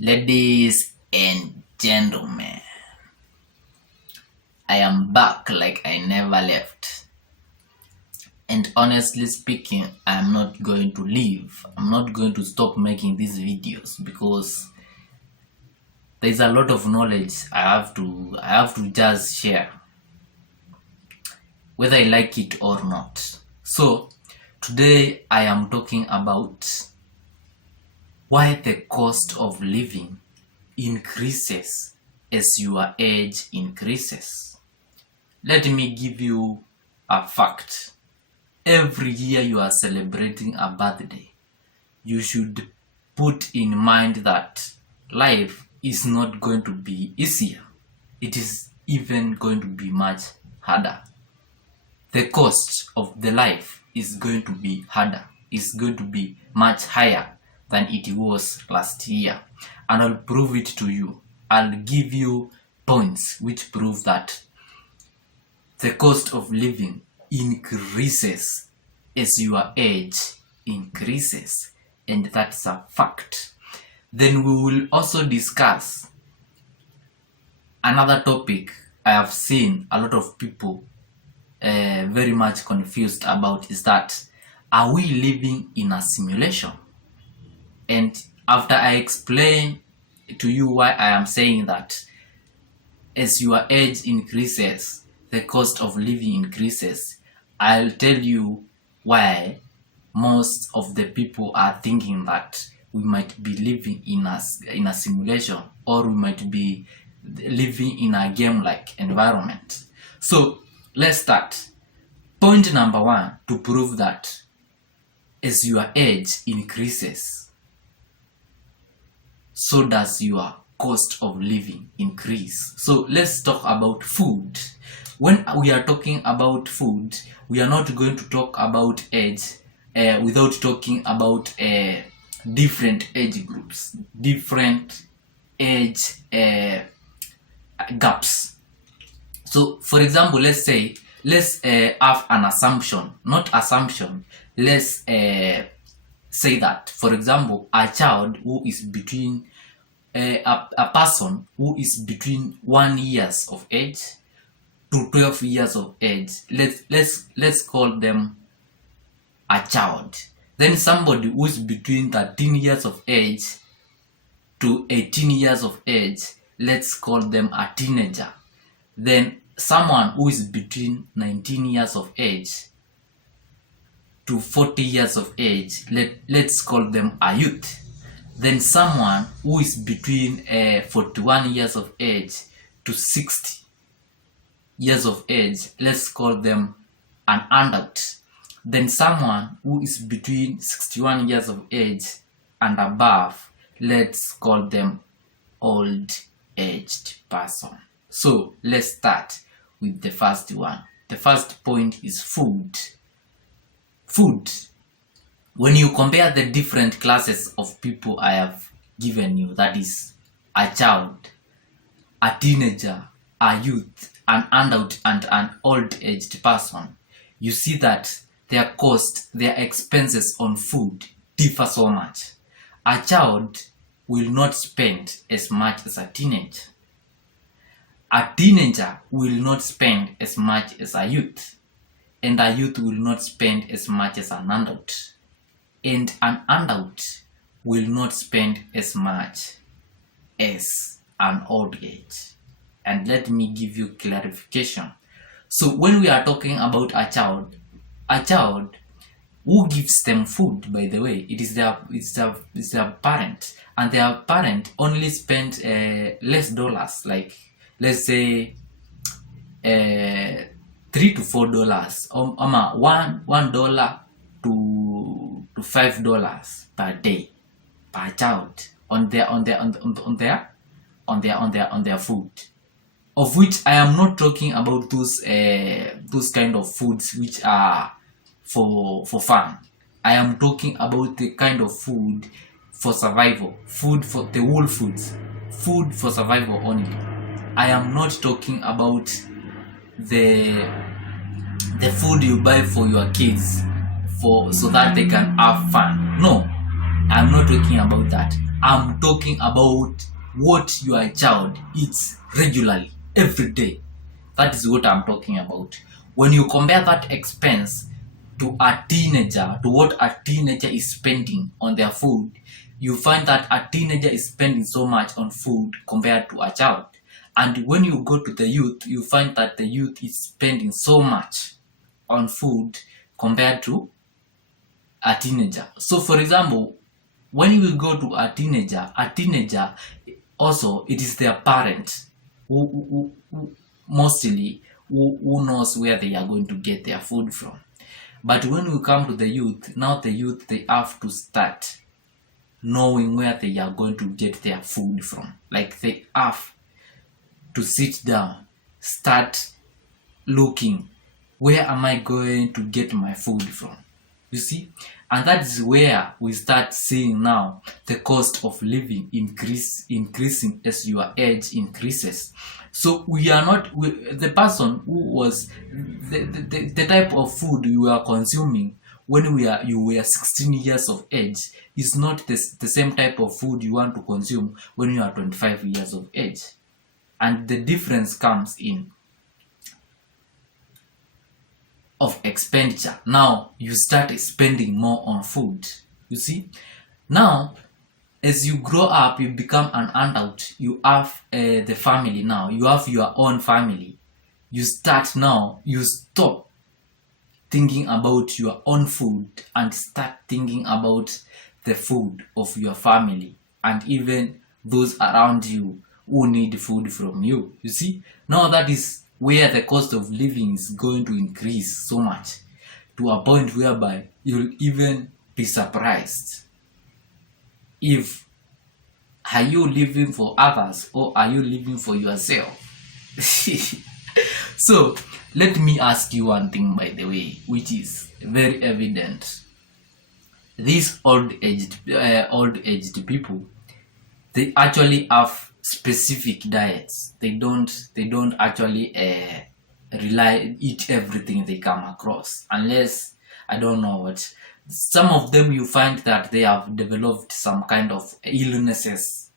Ladies and gentlemen, I am back like I never left. And honestly speaking, I am not going to leave. I'm not going to stop making these videos because there's a lot of knowledge I have to just share, whether I like it or not. So today I am talking about why the cost of living increases as your age increases. Let me give you a fact. Every year you are celebrating a birthday, you should put in mind that life is not going to be easier. It is even going to be much harder. The cost of the life is going to be harder, is going to be much higher than it was last year. And I'll prove it to you. I'll give you points which prove that the cost of living increases as your age increases, and that's a fact. Then we will also discuss another topic I have seen a lot of people very much confused about, is that are we living in a simulation? And after I explain to you why I am saying that as your age increases, the cost of living increases, I'll tell you why most of the people are thinking that we might be living in a simulation, or we might be living in a game-like environment. So let's start. Point number one, to prove that as your age increases, so does your cost of living increase. So let's talk about food. When we are talking about food, we are not going to talk about age without talking about different age groups, different age gaps. So for example, let's have an assumption, not assumption, let's say that, for example, a child who is between a person who is between 1 years of age to 12 years of age, let's call them a child. Then somebody who is between 13 years of age to 18 years of age, let's call them a teenager. Then someone who is between 19 years of age to 40 years of age, let's call them a youth. Then someone who is between 41 years of age to 60 years of age, let's call them an adult. Then someone who is between 61 years of age and above, let's call them old aged person. So let's start with the first one. The first point is food. Food. When you compare the different classes of people I have given you, that is a child, a teenager, a youth, an adult, and an old-aged person, you see that their cost, their expenses on food differ so much. A child will not spend as much as a teenager. A teenager will not spend as much as a youth. And a youth will not spend as much as an adult. And an adult will not spend as much as an old age. And let me give you clarification. So when we are talking about a child who gives them food, by the way, it is their parent, and their parent only spend less dollars, like let's say $3 to $4, $1 to $5 per day per child on their food, of which I am not talking about those kind of foods which are for fun. I am talking about the kind of food for survival, food for the whole foods, food for survival only. I am not talking about the food you buy for your kids so that they can have fun. No, I'm not talking about that. I'm talking about what your child eats regularly every day. That is what I'm talking about. When you compare that expense to a teenager, to what a teenager is spending on their food, you find that a teenager is spending so much on food compared to a child. And when you go to the youth, you find that the youth is spending so much on food compared to a teenager. So for example, when you go to a teenager also, it is their parent who mostly who knows where they are going to get their food from. But when we come to the youth, now the youth, they have to start knowing where they are going to get their food from. Like they have to sit down, start looking, where am I going to get my food from? You see? And that is where we start seeing now the cost of living increasing as your age increases. So we are not, the person who was, the type of food you are consuming when you were 16 years of age is not the same type of food you want to consume when you are 25 years of age. And the difference comes in of expenditure. Now you start spending more on food. You see, now as you grow up, you become an adult, you have the family. Now you have your own family. You start now, you stop thinking about your own food and start thinking about the food of your family and even those around you who need food from you. You see, now that is where the cost of living is going to increase so much, to a point whereby you'll even be surprised if, are you living for others or are you living for yourself? So let me ask you one thing, by the way, which is very evident. These old-aged people, they actually have specific diets. They don't actually eat everything they come across, unless, I don't know what, some of them you find that they have developed some kind of illnesses.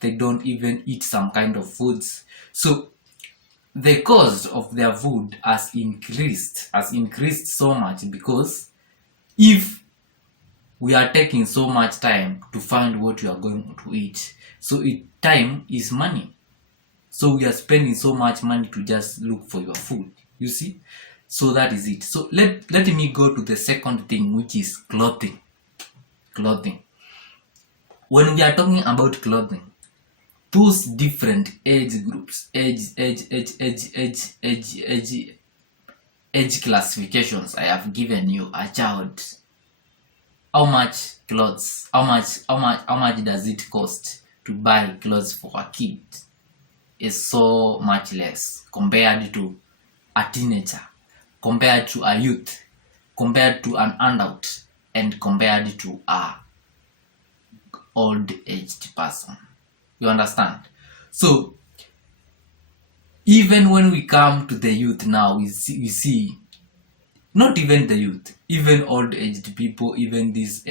They don't even eat some kind of foods. So the cost of their food has increased so much, because if we are taking so much time to find what we are going to eat, so time is money. So we are spending so much money to just look for your food. You see? So that is it. So let me go to the second thing, which is clothing. Clothing. When we are talking about clothing, those different age groups, age classifications I have given you, a child, how much clothes, how much does it cost to buy clothes for a kid, is so much less compared to a teenager, compared to a youth, compared to an adult, and compared to a old-aged person. You understand? So even when we come to the youth now, we see not even the youth, even old-aged people, even these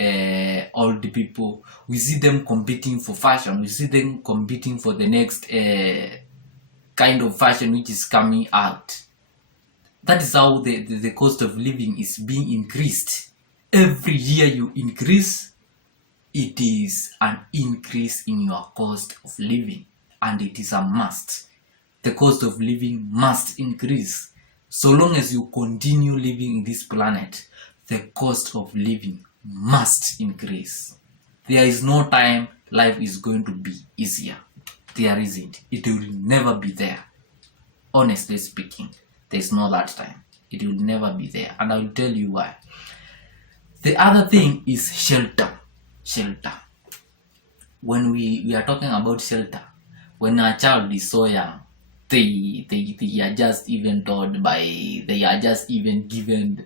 old people, we see them competing for fashion. We see them competing for the next kind of fashion which is coming out. That is how the cost of living is being increased. Every year you increase, it is an increase in your cost of living, and it is a must. The cost of living must increase. So long as you continue living in this planet, the cost of living must increase. There is no time life is going to be easier. There isn't. It will never be there. Honestly speaking, there is no that time. It will never be there. And I will tell you why. The other thing is shelter. Shelter. When we are talking about shelter, when a child is so young, they are just even given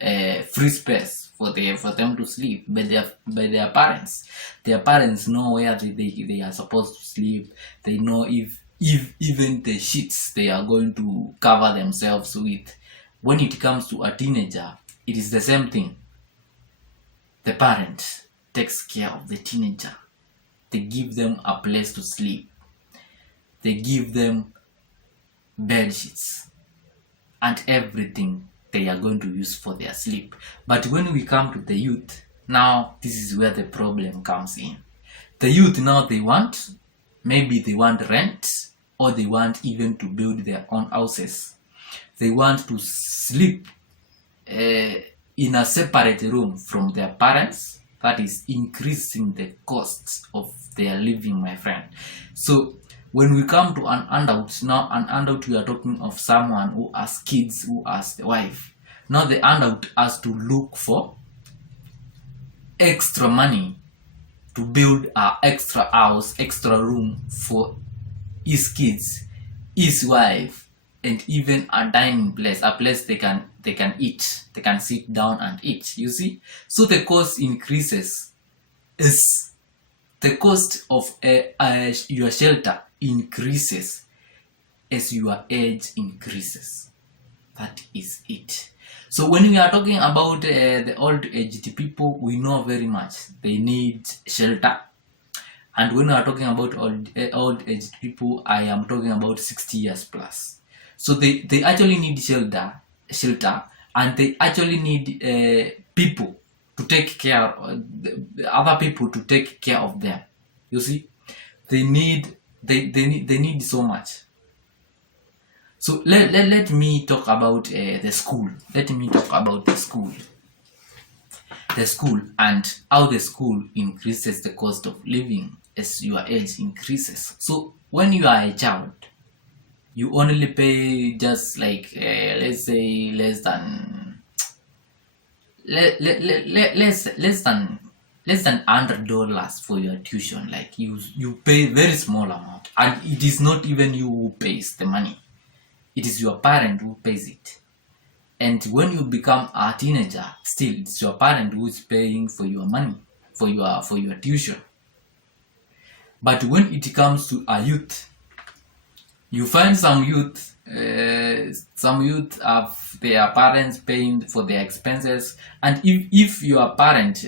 free space for them to sleep by their parents. Their parents know where they are supposed to sleep. They know if even the sheets they are going to cover themselves with. When it comes to a teenager, it is the same thing. The parent takes care of the teenager. they give them a place to sleep, they give them bed sheets and everything they are going to use for their sleep. But when we come to the youth, now this is where the problem comes in. The youth now, maybe they want rent, or they want even to build their own houses. They want to sleep in a separate room from their parents. That is increasing the costs of their living, my friend. So when we come to an adult, now an adult, we are talking of someone who has kids, who has the wife. Now the adult has to look for extra money to build an extra house, extra room for his kids, his wife, and even a dining place, a place they can eat, they can sit down and eat. You see, so the cost increases. Is the cost of your shelter increases as your age increases. That is it. So when we are talking about the old aged people, we know very much they need shelter. And when we are talking about old aged people, I am talking about 60 years plus. So they actually need shelter, and they actually need people to take care, other people to take care of them. You see, they need so much. So let me talk about the school. Let me talk about the school. The school and how the school increases the cost of living as your age increases. So when you are a child, you only pay just like let's say less than $100 for your tuition. Like you pay very small amount, and it is not even you who pays the money. It is your parent who pays it. And when you become a teenager, still it's your parent who is paying for your money, for your tuition. But when it comes to a youth, you find some youth have their parents paying for their expenses. And if your parent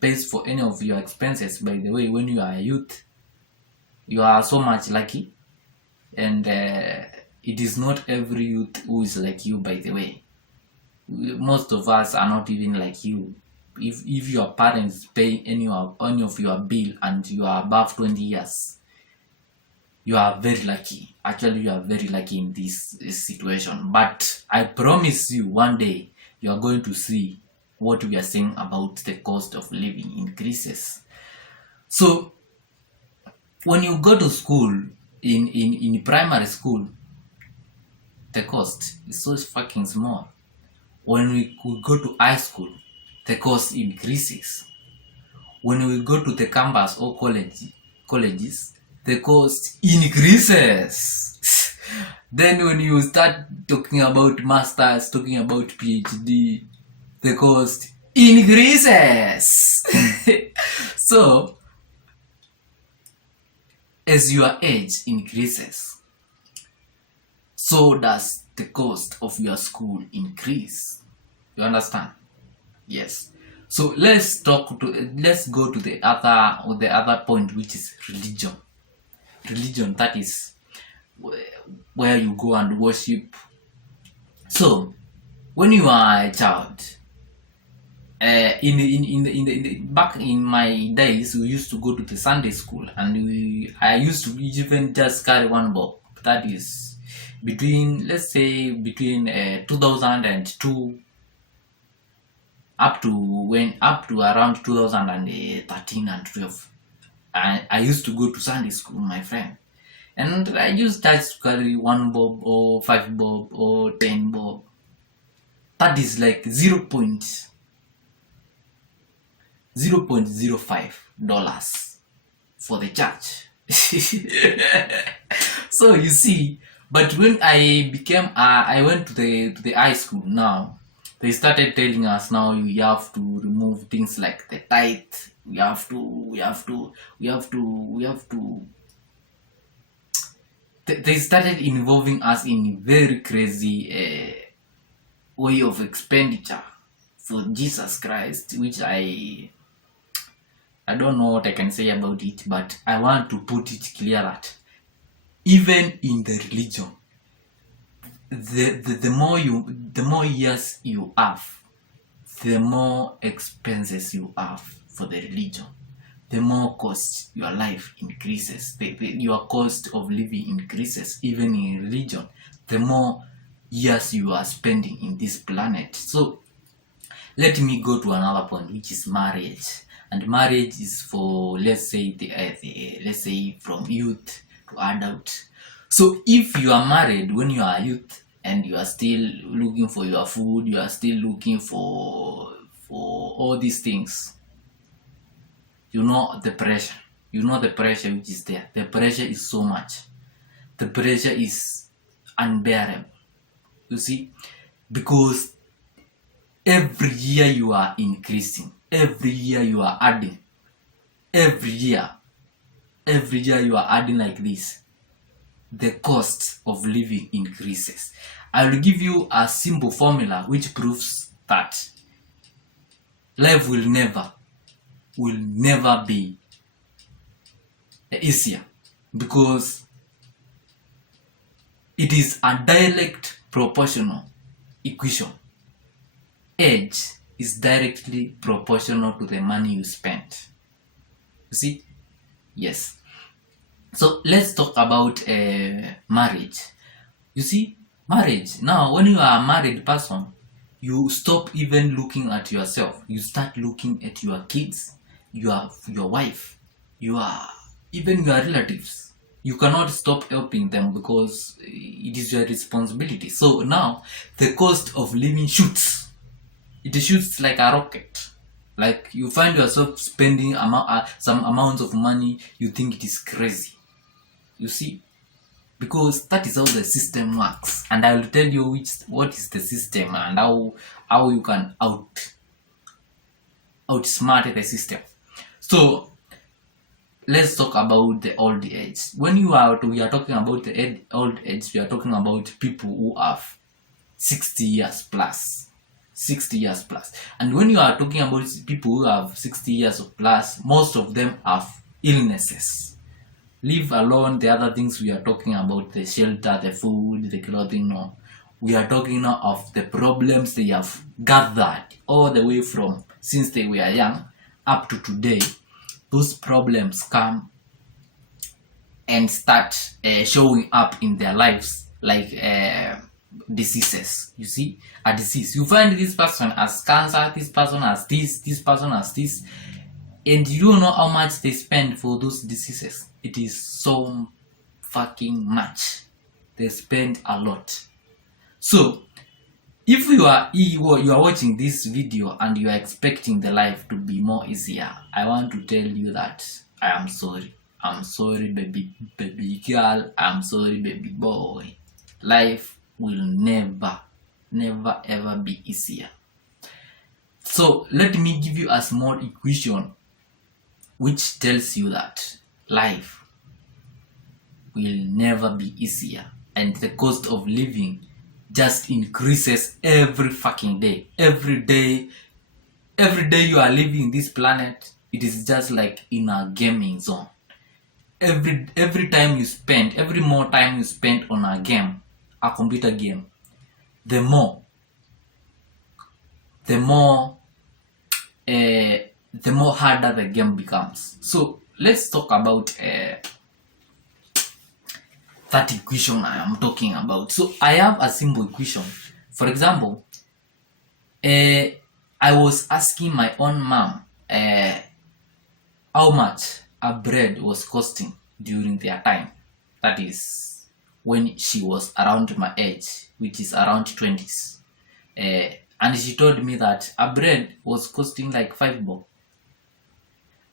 pays for any of your expenses, by the way, when you are a youth, you are so much lucky. And it is not every youth who is like you, by the way. Most of us are not even like you. If your parents pay any of your bill and you are above 20 years, you are very lucky. Actually, you are very lucky in this situation. But I promise you, one day you are going to see what we are saying about the cost of living increases. So when you go to school, in primary school, the cost is so fucking small. When we go to high school, the cost increases. When we go to the campus or colleges, the cost increases. Then when you start talking about masters, talking about PhD, the cost increases. So as your age increases, so does the cost of your school increase. You understand? Yes. So let's go to the other point, which is religion. Religion, that is where you go and worship. So when you are a child, back in my days, we used to go to the Sunday school, and I used to even just carry one book. That is between 2002 up to around 2013 and 12. I used to go to Sunday school, my friend, and I used to carry 1 bob or 5 bob or 10 bob. That is like $0.05 for the church. So you see, but when I went to the high school. Now they started telling us, now you have to remove things like the tithe. We have to. They started involving us in very crazy way of expenditure for Jesus Christ, which I I don't know what I can say about it, but I want to put it clear that even in the religion, the more years you have, the more expenses you have for the religion, the more cost your life increases, your cost of living increases. Even in religion, the more years you are spending in this planet. So let me go to another point, which is marriage. And marriage is for, let's say from youth to adult. So if you are married when you are youth and you are still looking for your food, you are still looking for all these things, you know the pressure. You know the pressure which is there. The pressure is so much. The pressure is unbearable. You see, because every year you are increasing, every year you are adding, every year you are adding like this, the cost of living increases. I will give you a simple formula which proves that life will never be easier, because it is a direct proportional equation. Age is directly proportional to the money you spend. You see? Yes. So let's talk about marriage. You see, marriage. Now, when you are a married person, you stop even looking at yourself. You start looking at your kids, your wife, even your relatives. You cannot stop helping them because it is your responsibility. So now the cost of living shoots. It shoots like a rocket. Like you find yourself spending some amounts of money you think it is crazy. You see, because that is how the system works, and I will tell you what is the system and how you can outsmart the system. So let's talk about the old age. When we are talking about the old age, we are talking about people who have 60 years plus. 60 years plus. And when you are talking about people who have 60 years plus, most of them have illnesses. Leave alone the other things we are talking about, the shelter, the food, the clothing. No. We are talking now of the problems they have gathered all the way from since they were young up to today. Those problems come and start showing up in their lives like diseases. You see, a disease, you find this person has cancer, this person has this person has this, and you don't know how much they spend for those diseases. It is so fucking much. They spend a lot. So if you are watching this video and you are expecting the life to be more easier, I want to tell you that I am sorry. I'm sorry, baby girl. I'm sorry, baby boy. Life will never ever be easier. So let me give you a small equation which tells you that life will never be easier, and the cost of living just increases every fucking day. Every day you are living this planet, it is just like in a gaming zone. Every time you spend, every more time you spend on a game, a computer game, the more harder the game becomes. So let's talk about that equation I am talking about. So I have a simple equation. For example, I was asking my own mom how much a bread was costing during their time. That is when she was around my age, which is around 20s. And she told me that a bread was costing like 5 bob.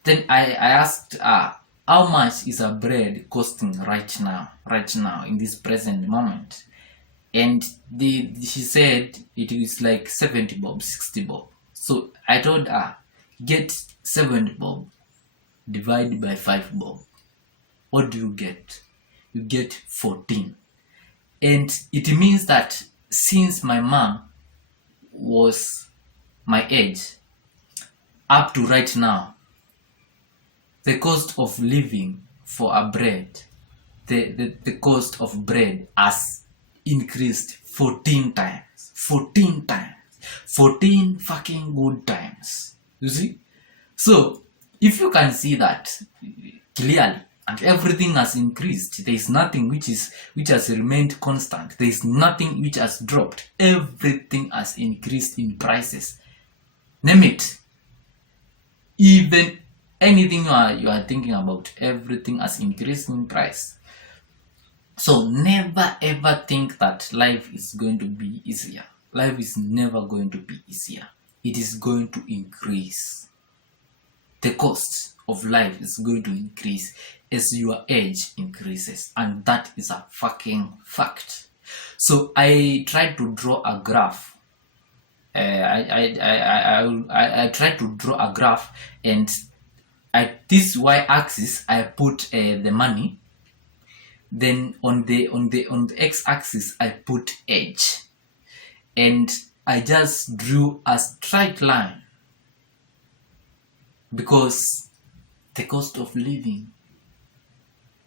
Then I asked her, how much is a bread costing right now in this present moment? And she said it is like 70 bob, 60 bob. So I told her, get 70 bob, divide by 5 bob. What do you get? You get 14. And it means that since my mom was my age up to right now, the cost of living for a bread, the cost of bread has increased 14 times. 14 times. 14 fucking good times. You see? So, if you can see that clearly, and everything has increased, there is nothing which has remained constant. There is nothing which has dropped. Everything has increased in prices. Name it. Even anything you are thinking about, everything has increased in price. So never ever think that life is going to be easier. Life is never going to be easier. It is going to increase. The cost of life is going to increase as your age increases, and that is a fucking fact. So I tried to draw a graph. I tried to draw a graph, and at this y-axis I put the money. Then on the x-axis I put age, and I just drew a straight line because the cost of living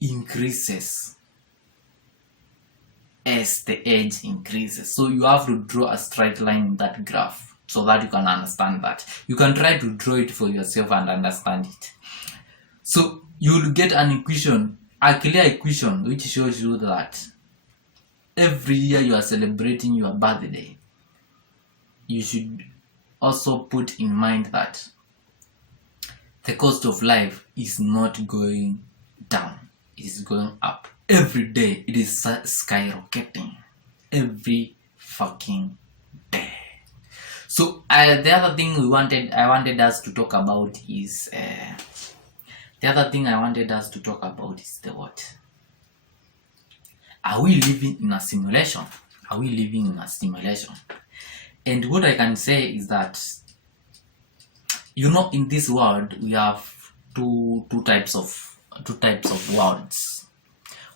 increases as the age increases. So you have to draw a straight line in that graph so that you can understand that. You can try to draw it for yourself and understand it. So you will get an equation, a clear equation, which shows you that every year you are celebrating your birthday, you should also put in mind that the cost of life is not going down, it is going up. Every day it is skyrocketing. Every fucking day. So the other thing I wanted us to talk about is the what? Are we living in a simulation? Are we living in a simulation? And what I can say is that, in this world we have two types of worlds.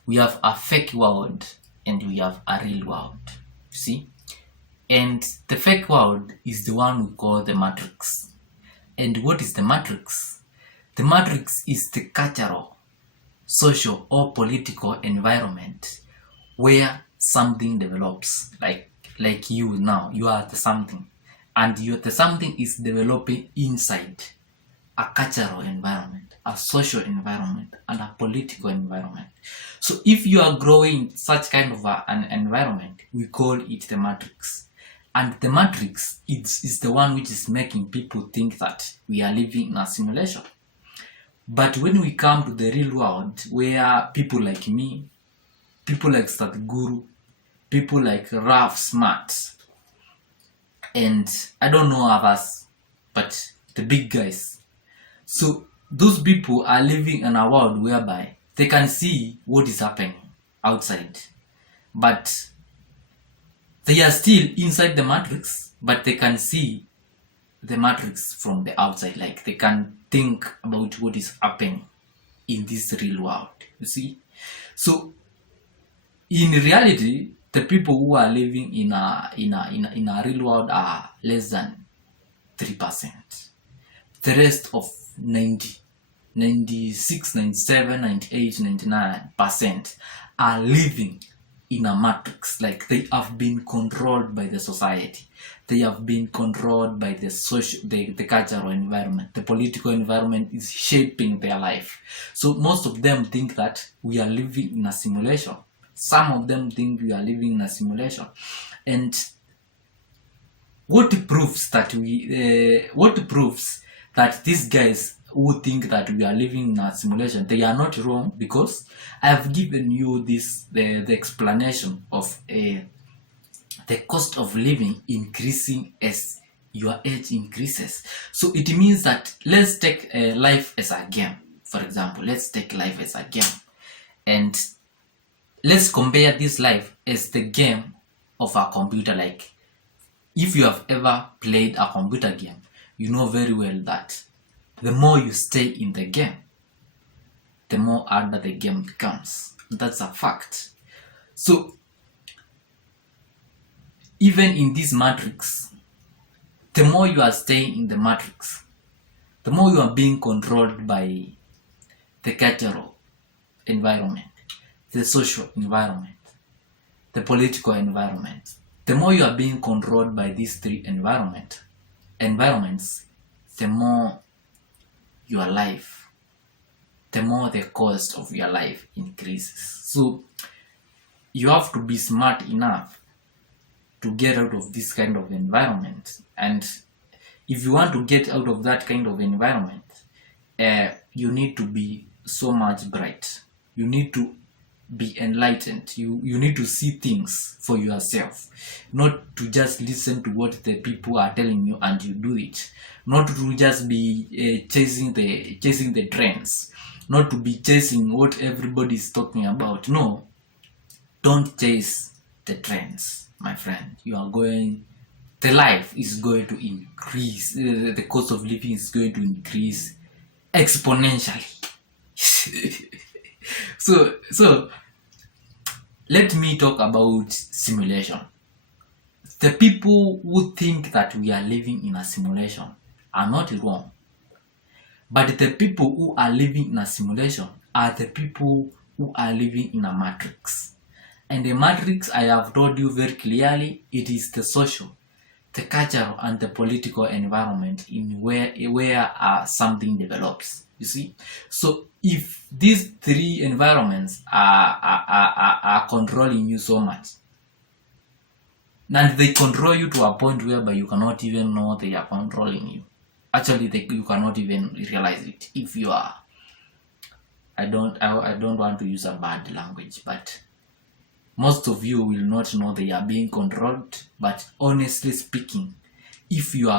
We have a fake world and we have a real world. See? And the fake world is the one we call the matrix. And what is the matrix? The matrix is the cultural, social, or political environment where something develops. Like you now, you are the something. And the something is developing inside a cultural environment, a social environment, and a political environment. So if you are growing such kind of an environment, we call it the matrix. And the matrix is the one which is making people think that we are living in a simulation. But when we come to the real world, where people like me, people like Sadhguru, people like Raf Smart, and I don't know others, but the big guys. So those people are living in a world whereby they can see what is happening outside, but they are still inside the matrix, but they can see the matrix from the outside. Like they can think about what is happening in this real world. You see? So in reality, the people who are living in a real world are less than 3%. The rest of 96, 97, 98, 99% are living in a matrix. Like they have been controlled by the society. They have been controlled by the social, the cultural environment. The political environment is shaping their life. So most of them think that we are living in a simulation. Some of them think we are living in a simulation. And what proves that these guys who think that we are living in a simulation, they are not wrong, because I have given you the explanation of the cost of living increasing as your age increases. So it means that, let's take life as a game. For example, let's take life as a game, and let's compare this life as the game of a computer. Like if you have ever played a computer game, you know very well that the more you stay in the game, the more harder the game becomes. That's a fact. So even in this matrix, the more you are staying in the matrix, the more you are being controlled by the cultural environment, the social environment, the political environment. The more you are being controlled by these three environments, the more your life, the more the cost of your life increases. So you have to be smart enough to get out of this kind of environment. And if you want to get out of that kind of environment, you need to be so much bright. You need to be enlightened. You need to see things for yourself, not to just listen to what the people are telling you and you do it, not to just be chasing the trends, not to be chasing what everybody is talking about. No, don't chase the trends, my friend. The life is going to increase, the cost of living is going to increase exponentially. So let me talk about simulation. The people who think that we are living in a simulation are not wrong, but the people who are living in a simulation are the people who are living in a matrix. And the matrix, I have told you very clearly, it is the social, the cultural, and the political environment in where something develops. You see, so if these three environments are controlling you so much, and they control you to a point whereby you cannot even know they are controlling you. Actually, you cannot even realize it. If you are, I don't want to use a bad language, but most of you will not know they are being controlled. But honestly speaking, if you are